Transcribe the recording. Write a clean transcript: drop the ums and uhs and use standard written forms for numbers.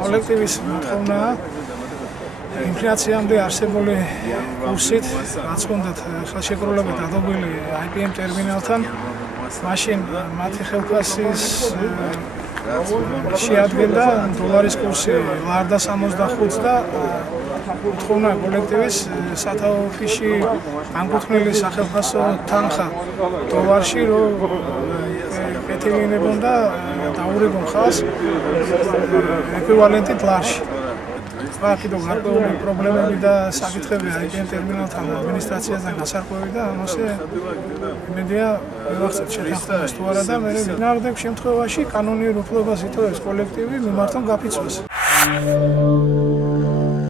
Kollektivis მოთხოვნაა ინფლაციამდე არსებული კურსით, რაც ჰქონდათ ხელშეკრულებით დადებული IBM ტერმინალთან, მაშინ მათი ხელფასის შეადგენდა დოლარის კურსი ლარდა 65 და მოთხოვნა კოლექტივის სათაო ოფისში განკუთვნილი სახელმწიფო თანხა დოლარში რომ ეთილინებოდა დაურეგონ ხალხს ეკვივალენტით ლარში. Კიდევ გარკვეული პრობლემები და საკითხები IBM ტერმინალთან ადმინისტრაციასთან გასარკვევი და ამასე იმედია ვახცეთ შეთანხმებას თუ არა და მე ვინარდებ შემთხვევაში კანონიერ უფლებას ითხოვებს კოლექტივი მიმართონ გაფიცვას.